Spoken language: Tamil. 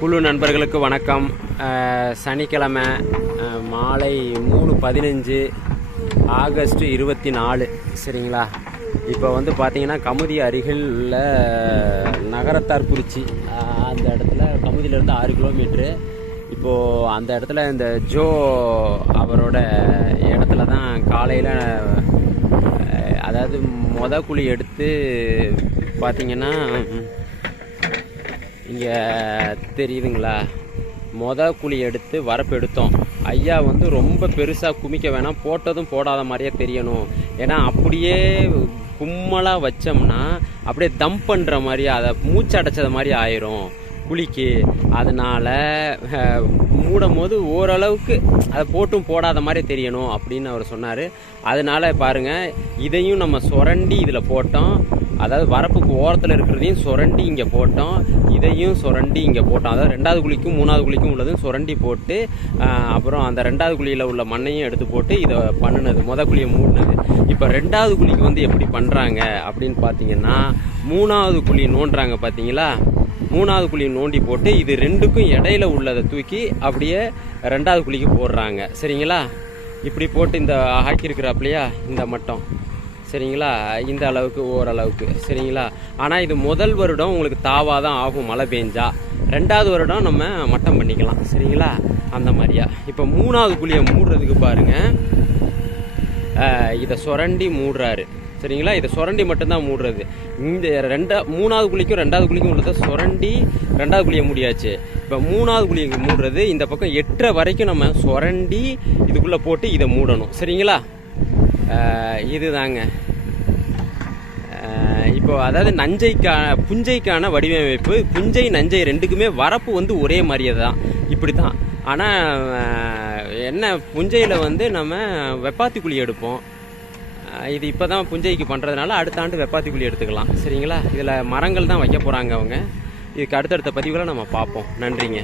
குழு நண்பர்களுக்கு வணக்கம். சனிக்கிழமை மாலை மூணு பதினஞ்சு ஆகஸ்ட் இருபத்தி நாலு. சரிங்களா? இப்போ வந்து பார்த்திங்கன்னா கமுதி அருகில் உள்ள நகரத்தார் குறிச்சி அந்த இடத்துல கமுதியிலேருந்து ஆறு கிலோமீட்ரு. இப்போது அந்த இடத்துல இந்த ஜோ அவரோட இடத்துல தான் காலையில் அதாவது மொத குழி எடுத்து பார்த்திங்கன்னா இங்கே தெரியுதுங்களா? மொத குழி எடுத்து வரப்பு எடுத்தோம். ஐயா வந்து ரொம்ப பெருசாக குமிக்க வேணாம் போட்டதும் போடாத மாதிரியே தெரியணும். ஏன்னா அப்படியே கும்மலாக வச்சோம்னா அப்படியே தம் பண்ணுற மாதிரி அதை மூச்சு அடைச்சது மாதிரி ஆயிரும் குழிக்கு. அதனால் மூடும் போது ஓரளவுக்கு அதை போட்டும் போடாத மாதிரி தெரியணும் அப்படின்னு அவர் சொன்னார். அதனால பாருங்க இதையும் நம்ம சுரண்டி இதில் போட்டோம். அதாவது வரப்புக்கு ஓரத்தில் இருக்கிறதையும் சுரண்டி இங்கே போட்டோம். இதையும் சுரண்டி இங்கே போட்டோம். அதாவது ரெண்டாவது குழிக்கும் மூணாவது குழிக்கும் உள்ளதும் சுரண்டி போட்டு அப்புறம் அந்த ரெண்டாவது குழியில் உள்ள மண்ணையும் எடுத்து போட்டு இதை பண்ணுனது முத குழியை மூடினது. இப்போ ரெண்டாவது குழிக்கு வந்து எப்படி பண்ணுறாங்க அப்படின்னு பார்த்தீங்கன்னா மூணாவது குழி நோண்டுறாங்க பார்த்தீங்களா மூணாவது குழி நோண்டி போட்டு இது ரெண்டுக்கும் இடையில உள்ளதை தூக்கி அப்படியே ரெண்டாவது குழிக்கு போடுறாங்க. சரிங்களா? இப்படி போட்டு இந்த ஆக்கியிருக்கிறாப்லையா இந்த மட்டம். சரிங்களா? இந்த அளவுக்கு ஓரளவுக்கு. சரிங்களா? ஆனால் இது முதல் வருடம் உங்களுக்கு தாவாக தான் ஆகும் மழை பெஞ்சா. ரெண்டாவது வருடம் நம்ம மட்டம் பண்ணிக்கலாம். சரிங்களா? அந்த மாதிரியா. இப்போ மூணாவது குழியை மூடுறதுக்கு பாருங்க. இதை சுரண்டி மூடுறாரு. சரிங்களா? இதை சுரண்டி மட்டும்தான் மூடுறது. இந்த ரெண்டா மூணாவது குழிக்கும் ரெண்டாவது குழிக்கும் உள்ளதை சுரண்டி ரெண்டாவது குழியை மூடியாச்சு. இப்போ மூணாவது குழியை மூடுறது இந்த பக்கம் எட்டரை வரைக்கும் நம்ம சுரண்டி இதுக்குள்ளே போட்டு இதை மூடணும். சரிங்களா? இதுதாங்க. இப்போ அதாவது நஞ்சைக்கான புஞ்சைக்கான வடிவமைப்பு புஞ்சை நஞ்சை ரெண்டுக்குமே வரப்பு வந்து ஒரே மாதிரியே தான் இப்படி தான் ஆனால் என்ன புஞ்சையில் வந்து நம்ம வெப்பாத்தி குழி எடுப்போம். இது இப்போ தான் புஞ்சைக்கு பண்ணுறதுனால அடுத்த ஆண்டு வெப்பாத்தி குழி எடுத்துக்கலாம். சரிங்களா? இதில் மரங்கள் தான் வைக்க போகிறாங்க அவங்க. இதுக்கு அடுத்தடுத்த பதிவுகளை நம்ம பார்ப்போம். நன்றிங்க.